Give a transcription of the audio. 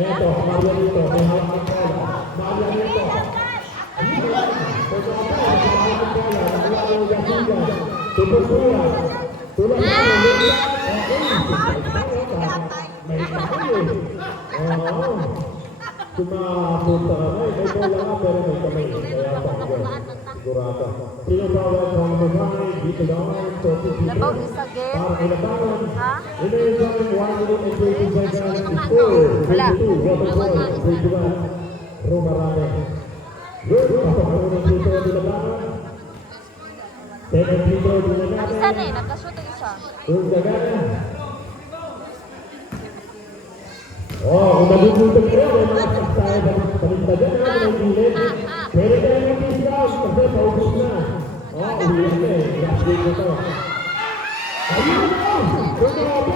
Ito, Marianito, may hawak ng bola. Marianito. Tutusuya. Tulang Sumapunta ka na. May bola nga pero may kamay. Kaya takbo. Sigurado. Tinatawag ng babae. Dito lang. Labaw isa game. Para ilabangan. Ha? Inayosang 1 minute and 20 seconds. Wala. 22. Waterboy. 21. Romarame. Yun. Papakaroon ng dito. Ilabangan. 7 dito. Ilabangan. Isa na eh. Nagkashoot ang isa. Yung gagana. Oh, kung magugutom kayo, may mga tayo balintagan na, may gilid. Pwede kayo mag-peace out kasi paubos na. Oh, uwi na eh. Last game na to. Ayun na!